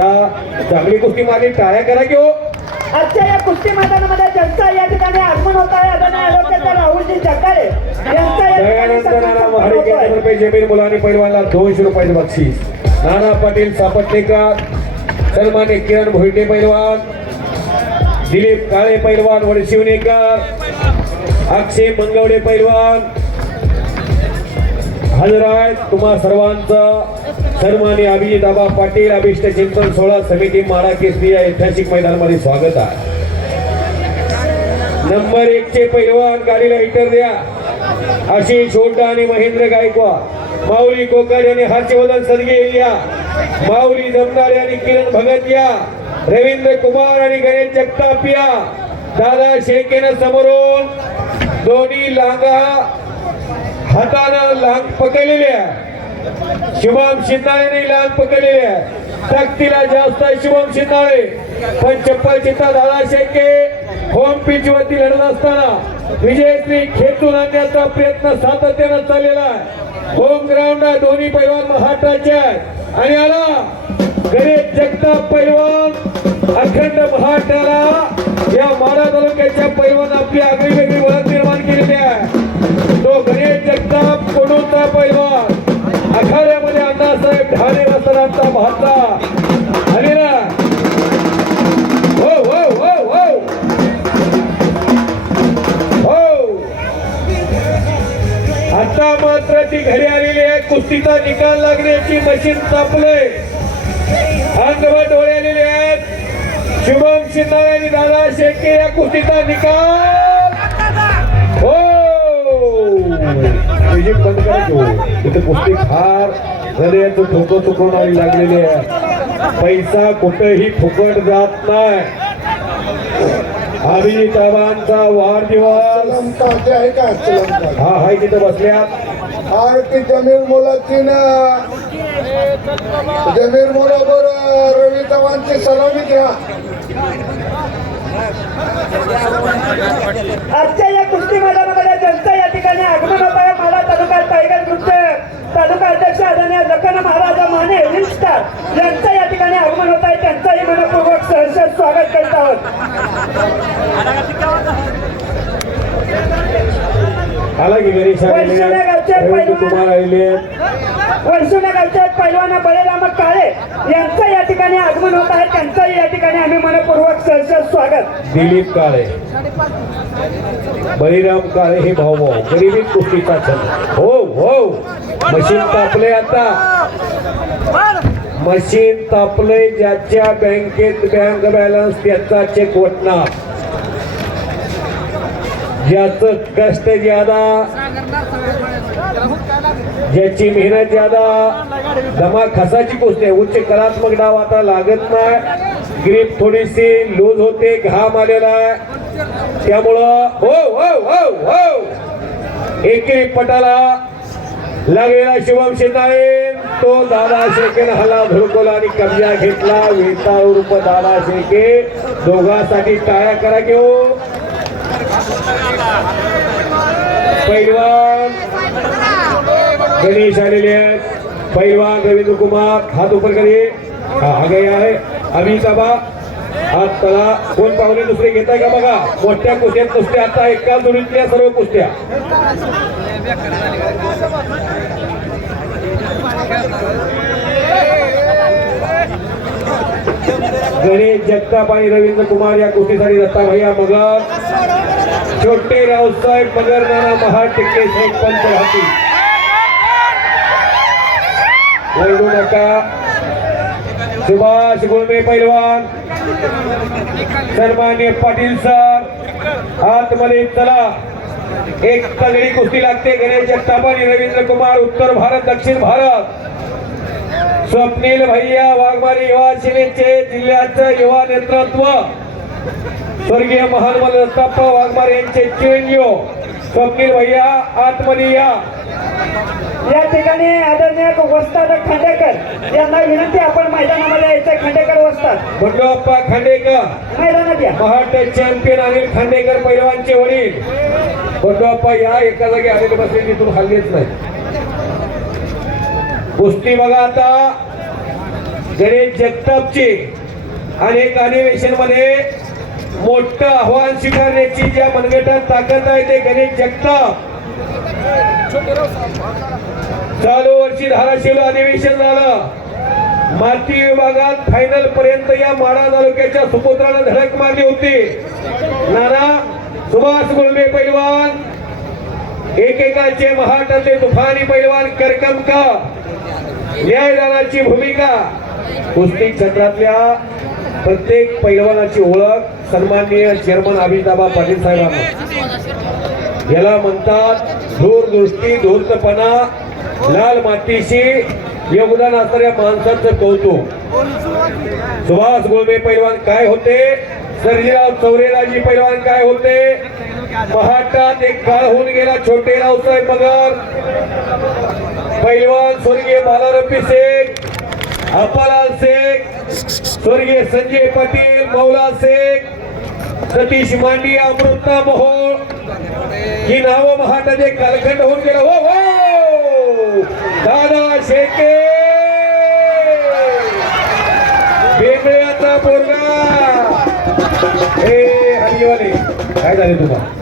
चांगली कुस्ती मारली टाळ्या करा की हो. आजच्या या कुस्ती मैदानामध्ये ज्यांचा या ठिकाणी आगमन होत आहे. आदरणीय राहुलजी जकारे यांचा या ठिकाणी नाना महाडिक. रुपये जमीन मुलांनी पैलवानला दोनशे रुपयाचे बक्षीस. नाना पाटील सापटलेकर सन्मान्य किरण भोईटे पैलवान दिलीप काळे पैलवान वडशिवनेकर अक्षय मंगवडे पैलवान हजर आहेत तुम्हा सर्वांचं. सन्मान्य अभिजित आबा पाटील अभिष्ट चिंतन सोळा समिती माळा केसरी या ऐतिहासिक मैदानामध्ये स्वागत आहे. नंबर एक चे पैलवान गाडीला हिटर द्या. आशिष छोटा आणि महेंद्र गायकवाड. माऊली कोकर यांनी हर्षवर्धन सदगे या माऊली जमदारे आणि किरण भगत या. रवींद्र कुमार आणि गणेश जगताप या. दादा शेळकेनं समोरून दोन्ही लांगा हातानं लांग पकडलेल्या आहे. शुभम शिंदाळेने लांग पकडलेली आहे. ताकदीला जास्त आहे शुभम शिंदाळे पण चप्पल चित्ता दादा शेके होम पिच वरती लढत असताना विजयश्री खेचून आणण्याचा प्रयत्न सातत्यानं चाललेला आहे. होम ग्राउंड आहे दोन्ही पैलवान महाराष्ट्राचे आहेत आणि आला गणेश जगताप पैलवान. अखंड महाराष्ट्राला या माडा तालुक्याच्या पैलवान आपली आगळी वेगळी ओळख निर्माण केलेली आहे. तो गणेश जगताप कोणता पैलवान? वसरांचा भाचा हवे ना हो हो हो हो. हो. आता मात्र ती घरी आलेली आहे. कुस्तीचा निकाल लागण्याची मशीन तापले. अंगवर डोळे आलेले आहेत. शुभम शिंदाळे आणि दादा शेळके या कुस्तीचा निकाल. हो. म्युझिक बंद करा की हो. कुस्ती फार हृदयाचं ठोकं चुकवणारी लागलेली आहे? पैसा कुठेही फुकट जात नाही. अभिजित आबांचा वाढदिवस. आहे का हा हाय तिथे बसल्यात आहे ती जमीर मुलाची ना. जमीर मुलाबर रवी चव्हाणची सलामी घ्या. आजच्या या कुस्ती मैदानामध्ये ज्यांचं या ठिकाणी आगमन होत आहे माडा तालुका टायगर ग्रुपचे तालुका अध्यक्ष आदरणीय लखन महाराजा माने हिल स्टार यांचं या ठिकाणी आगमन होत आहे त्यांचंही मनपूर्वक सहर्ष स्वागत करत आहोत आला की गणेश. कुमार आलेले पैलवान बळीराम काळे यांचं या ठिकाणी आगमन होत आहे. या ठिकाणी आम्ही मनपूर्वक सहर्ष स्वागत. दिलीप काळे. बळीराम काळे हे भाऊ भाऊ गरिबी कुस्तीचा छंद. हो हो. मशीन तापले आता. मशीन तापले ज्याच्या बँकेत बँक बॅलन्स त्याचा चेक वटणार. ज्याचं कष्ट ज्यादा ज्याची मेहनत ज्यादा दमा खसाची गोष्ट आहे उच्च कलात्मक डाव आता लागत नाही. ग्रीप थोडीशी लूज होते घाम आलेला आहे. त्यामुळं हो हो हो हो. एकेरी पटाला लागलेला शिवम शिंदाळे तो दादा शेळकेनं हल्ला धुडकोला आणि कब्जा घेतला. वेता रूप दादा शेके. दोघांसाठी टाळ्या करा घेऊ. पैलवान. गणेश आलेले आहेत. पैलवान रवींद्र कुमार हात उपर करे. हा गया आहे. अभी का बा हात तला कोण पाहुणे दुसरे घेताय का बघा? मोठ्या कुस्त्यात कुस्त्या आता एका जोडीतल्या सर्व कुस्त्या. गणेश जगताप आणि रवींद्र कुमार या कुस्तीसाठी दत्ता भैया मगर छोटे रावसाहेब मगर महा महार टिक्के राहतील. बोलू नका. सुभाष गुळमे पैलवान सन्मान्य पाटील सर आतमध्ये चला. एक तगडी कुस्ती लागते गणेश जगताप रवींद्र कुमार उत्तर भारत दक्षिण भारत. स्वप्नील भैया वाघमारी युवा सेनेचे जिल्ह्याचं युवा नेतृत्व. स्वर्गीय महानमल दत्ताप्पा वाघमारे यांचे चिरंजीव स्वप्नील भैया आतमध्ये या. या ठिकाणी आदरणीय वस्ताद खांडेकर यांना विनंती आपण मैदानामध्ये यायचं खांडेकर वस्ताद. बंडोप्पा खांडेकर. मैदानात या. महाराष्ट्र चॅम्पियन अनिल खांडेकर पैलवानचे वडील. बंडोप्पा या एका जागी आलेले बसले तिथून हल्लेच नाही. कुस्ती बघा आता. गणेश जगतापचे अनेक अधिवेशनमध्ये मोठं आव्हान स्वीकारण्याची ज्या मनगटात ताकद आहे ते गणेश जगताप. चालू वर्षी धाराशिवला अधिवेशन झालं. माती विभागात फायनल पर्यंत या माडा तालुक्याच्या सुपुत्रानं धडक मारली होती. नाना सुभाष गुळमे पैलवान एकेकाचे महाटाचे तुफानी पैलवान करकमका. न्यायदानाची भूमिका. कुस्ती क्षेत्रातल्या प्रत्येक पैलवानाची ओळख. सन्माननीय चेअरमन अमिताभा पाटील साहेबांना. याला म्हणतात दूरदृष्टी धूर्तपणा लाल मातीशी योगदान असणाऱ्या माणसाचं कौतुक. सुभाष गोळबे पैलवान काय होते? सर्जीराव चौरेराजी पैलवान काय होते? महाटात एक काळ होऊन गेला छोटे रावसाहेब मगर पैलवान स्वर्गीय बालारपी शेख अपालाल शेख स्वर्गीय संजय पाटील मौला शेख सतीश मांडी अमृता मोहोळ. ही नावं महाटाचे कालखंड होऊन गेलं. हो हो! दादा शेके! वेगळ्याचा पोरगा. हे हरिवाले काय झाले तुला